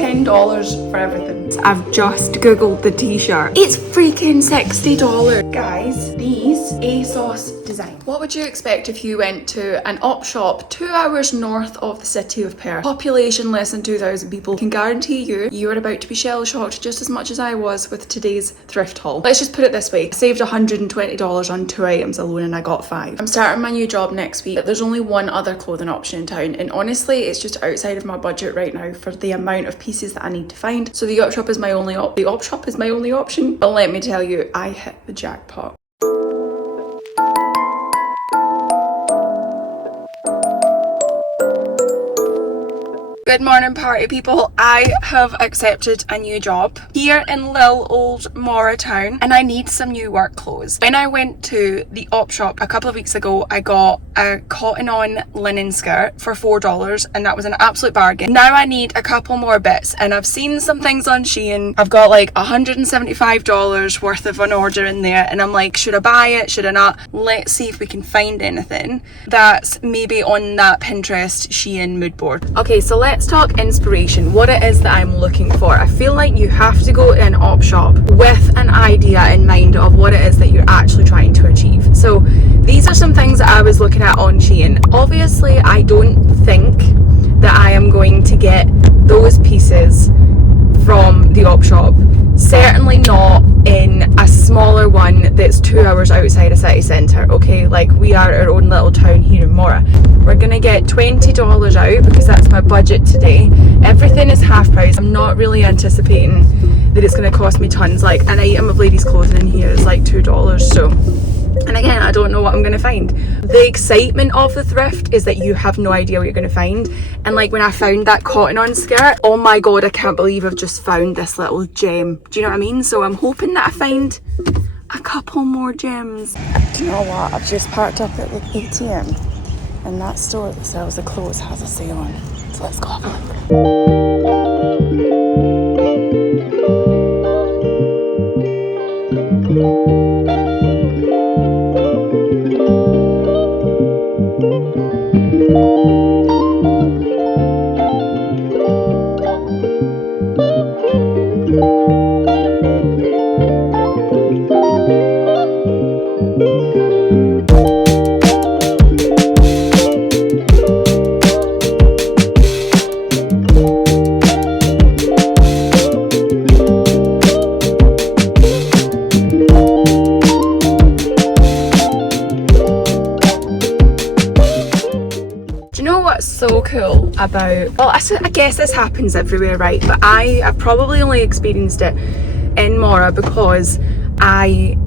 $10 for everything. I've just googled the t-shirt. It's freaking $60. Guys, these ASOS Design. What would you expect if you went to an op shop 2 hours north of the city of Perth? Population less than 2,000 people. Can guarantee you are about to be shell shocked just as much as I was with today's thrift haul. Let's just put it this way. I saved $120 on 2 items alone and I got 5. I'm starting my new job next week, but there's only one other clothing option in town, and honestly it's just outside of my budget right now for the amount of pieces that I need to find. So the op shop is my only option. But let me tell you, I hit the jackpot. Good morning, party people. I have accepted a new job here in little old Moora town, and I need some new work clothes. When I went to the op shop a couple of weeks ago, I got a cotton on linen skirt for $4, and that was an absolute bargain. Now I need a couple more bits, and I've seen some things on Shein. I've got like $175 worth of an order in there, and I'm like, should I buy it? Should I not? Let's see if we can find anything that's maybe on that Pinterest Shein mood board. Okay, so let's talk inspiration, what it is that I'm looking for. I feel like you have to go in an op shop with an idea in mind of what it is that you're actually trying to achieve. So these are some things that I was looking at on Shein. Obviously, I don't think that I am going to get those pieces from the op shop. Certainly not in a smaller one that's 2 hours outside a city centre, okay? Like, we are our own little town here in Moora. We're gonna get $20 out because that's my budget today. Everything is half price. I'm not really anticipating that it's gonna cost me tons. Like, an item of ladies' clothing in here is like $2, so. And again, I don't know what I'm going to find. The excitement of the thrift is that you have no idea what you're going to find. And like when I found that cotton on skirt, oh my god, I can't believe I've just found this little gem. Do you know what I mean? So I'm hoping that I find a couple more gems. Do you know what? I've just parked up at the ATM, and that store that sells the clothes has a sale on. So let's go have a look. So cool about, well, I guess this happens everywhere, right? But I have probably only experienced it in Moora because I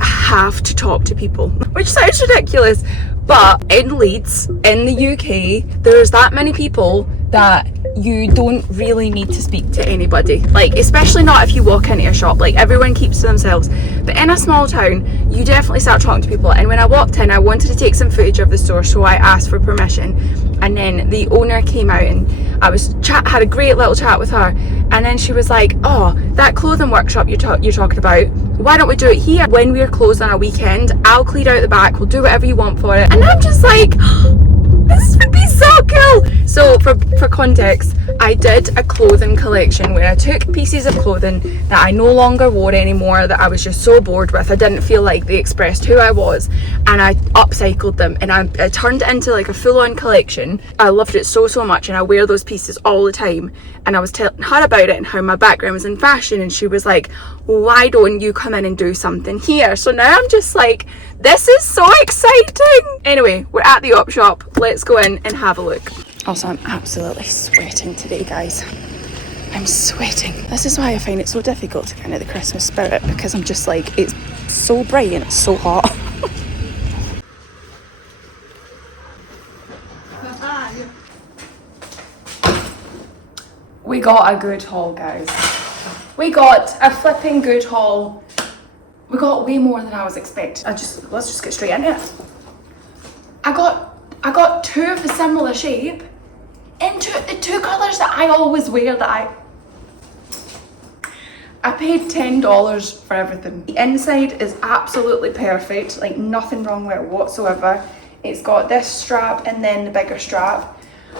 have to talk to people, which sounds ridiculous, but in Leeds, in the UK, there's that many people that you don't really need to speak to anybody, like, especially not if you walk into a shop. Like, everyone keeps to themselves, but in a small town you definitely start talking to people. And when I walked in, I wanted to take some footage of the store, so I asked for permission, and then the owner came out and I had a great little chat with her, and then she was like, oh, that clothing workshop you're talking about, why don't we do it here when we're closed on a weekend? I'll clear out the back, we'll do whatever you want for it. And I'm just like, this would be so cool. So for context, I did a clothing collection where I took pieces of clothing that I no longer wore anymore, that I was just so bored with, I didn't feel like they expressed who I was, and I upcycled them, and I turned it into like a full-on collection. I loved it so much, and I wear those pieces all the time. And I was telling her about it and how my background was in fashion, and she was like, why don't you come in and do something here? So now I'm just like, this is so exciting. Anyway, we're at the op shop. Let's go in and have a look. Also, I'm absolutely sweating today, guys. I'm sweating. This is why I find it so difficult to get into the Christmas spirit, because I'm just like, it's so bright and it's so hot. We got a good haul, guys. We got a flipping good haul. We got way more than I was expecting. Let's just get straight into it. I got two of a similar shape in two colours that I always wear, that I paid $10 for everything. The inside is absolutely perfect, like nothing wrong with it whatsoever. It's got this strap and then the bigger strap.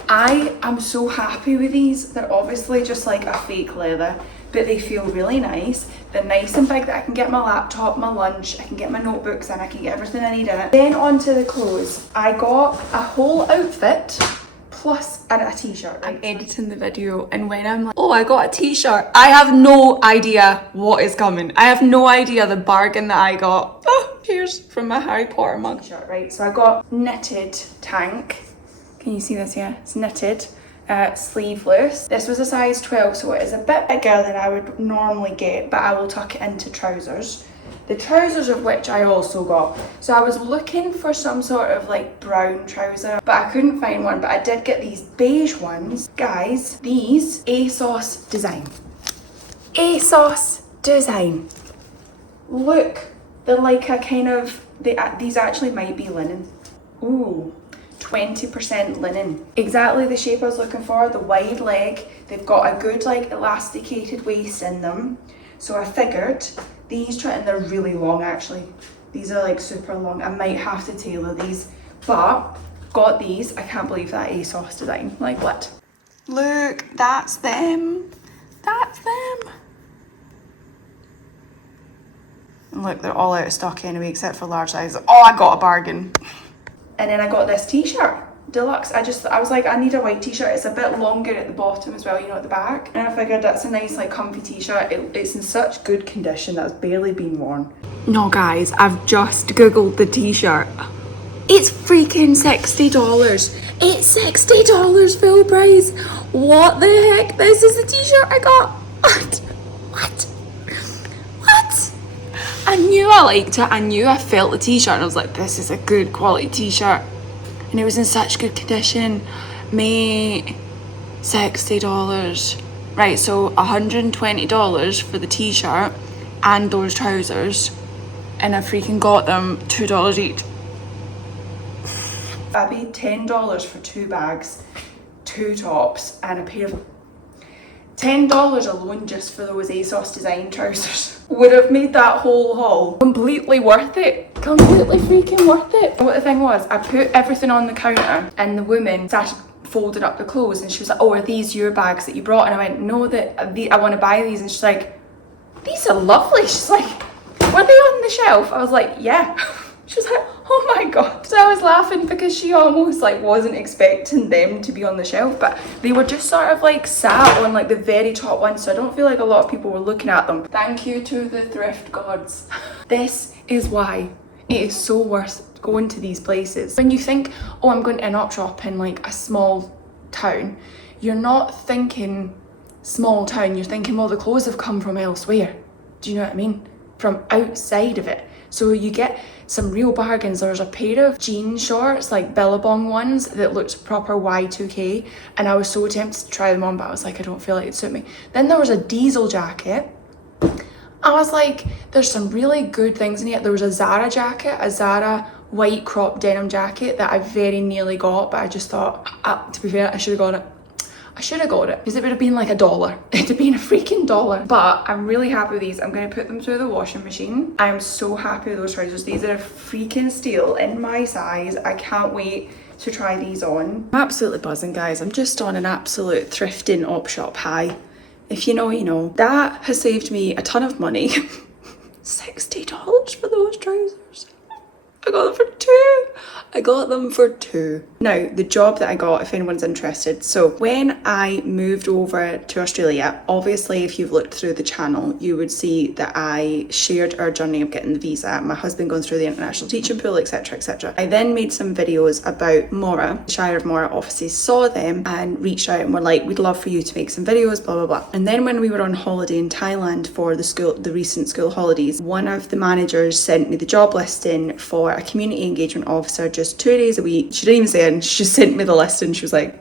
I am so happy with these. They're obviously just like a fake leather, but they feel really nice. They're nice and big that I can get my laptop, my lunch, I can get my notebooks in, I can get everything I need in it. Then onto the clothes. I got a whole outfit plus a t-shirt. I'm editing the video and when I'm like, oh, I got a t-shirt, I have no idea what is coming. I have no idea the bargain that I got. Oh, cheers from my Harry Potter mug. T-shirt, right? So I got knitted tank. Can you see this? Yeah, it's knitted. Sleeveless. This was a size 12, so it is a bit bigger than I would normally get, but I will tuck it into trousers. The trousers of which I also got. So I was looking for some sort of like brown trouser, but I couldn't find one, but I did get these beige ones. Guys, these ASOS Design. ASOS Design. Look, they're like a kind of, these actually might be linen. Ooh. 20% linen. Exactly the shape I was looking for, the wide leg. They've got a good like elasticated waist in them. So I figured these, and they're really long actually. These are like super long. I might have to tailor these, but got these. I can't believe that ASOS Design. Like what? Look, that's them. That's them. And look, they're all out of stock anyway, except for large size. Oh, I got a bargain. And then I got this t-shirt, deluxe. I was like, I need a white t-shirt. It's a bit longer at the bottom as well, you know, at the back. And I figured that's a nice, like, comfy t-shirt. It's in such good condition that it's barely been worn. No, guys, I've just Googled the t-shirt. It's freaking $60. It's $60 full price. What the heck? This is the t-shirt I got. What? I knew I liked it. I knew I felt the t-shirt and I was like, this is a good quality t-shirt. And it was in such good condition. Mate, $60. Right, so $120 for the t-shirt and those trousers. And I freaking got them $2 each. I paid $10 for 2 bags, 2 tops and a pair of... $10 alone just for those ASOS Design trousers would have made that whole haul completely worth it. Completely freaking worth it. What the thing was, I put everything on the counter and the woman started folding up the clothes and she was like, oh, are these your bags that you brought? And I went, no, I want to buy these. And she's like, these are lovely. She's like, were they on the shelf? I was like, yeah. She was like, oh my god. So I was laughing because she almost like wasn't expecting them to be on the shelf, but they were just sort of like sat on like the very top one, so I don't feel like a lot of people were looking at them. Thank you to the thrift gods. This is why it is so worth going to these places. When you think, oh, I'm going to an op shop in like a small town, you're not thinking small town, you're thinking, well, the clothes have come from elsewhere. Do you know what I mean? From outside of it. So you get some real bargains. There's a pair of jean shorts, like Billabong ones, that looked proper Y2K, and I was so tempted to try them on, but I was like, I don't feel like it'd suit me. Then there was a diesel jacket. I was like, there's some really good things in here. There was a Zara jacket, a Zara white crop denim jacket that I very nearly got, but I just thought, to be fair, I should have got it. I should have got it because it would have been like $1. It'd have been a freaking $1. But I'm really happy with these. I'm going to put them through the washing machine. I'm so happy with those trousers. These are freaking steal in my size. I can't wait to try these on. I'm absolutely buzzing, guys. I'm just on an absolute thrifting op shop high. If you know, you know. That has saved me a ton of money. $60 for those trousers. I got them for 2. I got them for 2. Now, the job that I got, if anyone's interested. So when I moved over to Australia, obviously if you've looked through the channel, you would see that I shared our journey of getting the visa, my husband going through the international teaching pool, etc, etc. I then made some videos about Moora. The Shire of Moora offices saw them and reached out and were like, we'd love for you to make some videos, blah, blah, blah. And then when we were on holiday in Thailand for the recent school holidays, one of the managers sent me the job listing for a community engagement officer just 2 days a week. She didn't even say it, she just sent me the list and she was like,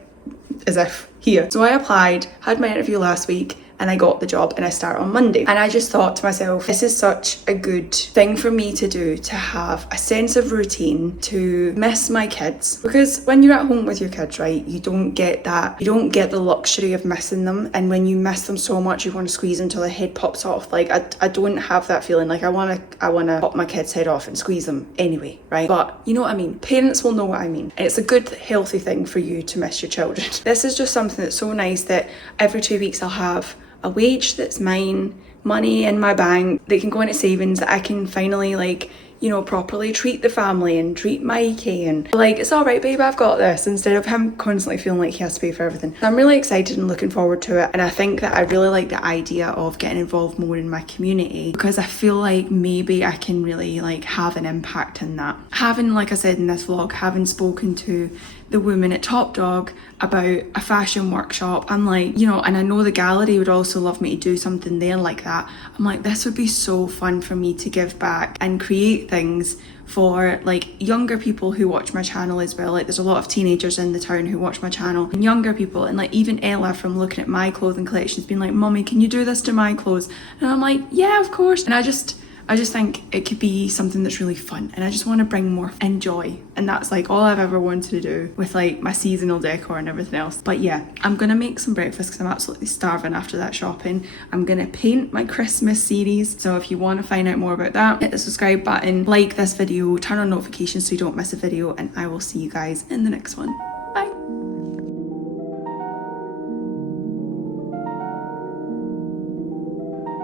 as if here. So I applied, had my interview last week, and I got the job and I start on Monday. And I just thought to myself, this is such a good thing for me to do, to have a sense of routine, to miss my kids. Because when you're at home with your kids, right, you don't get the luxury of missing them. And when you miss them so much, you want to squeeze them till the head pops off. Like I don't have that feeling. Like I want to pop my kid's head off and squeeze them anyway, right? But you know what I mean? Parents will know what I mean. And it's a good, healthy thing for you to miss your children. This is just something that's so nice that every 2 weeks I'll have a wage that's mine, money in my bank that can go into savings, that I can finally, like, you know, properly treat the family and treat Mikey and like, it's all right, babe, I've got this, instead of him constantly feeling like he has to pay for everything. So I'm really excited and looking forward to it. And I think that I really like the idea of getting involved more in my community, because I feel like maybe I can really like have an impact in that. Having, like I said in this vlog, having spoken to the woman at Topp Dogg about a fashion workshop, I'm like, you know, and I know the gallery would also love me to do something there like that. I'm like, this would be so fun for me to give back and create things for like younger people who watch my channel as well. Like there's a lot of teenagers in the town who watch my channel, and younger people, and like even Ella from looking at my clothing collections being like, Mummy, can you do this to my clothes? And I'm like, yeah, of course. And I just think it could be something that's really fun, and I just want to bring more joy, and that's like all I've ever wanted to do with like my seasonal decor and everything else. But yeah, I'm gonna make some breakfast because I'm absolutely starving after that shopping. I'm gonna paint my Christmas series, so if you want to find out more about that, hit the subscribe button, like this video, turn on notifications so you don't miss a video, and I will see you guys in the next one.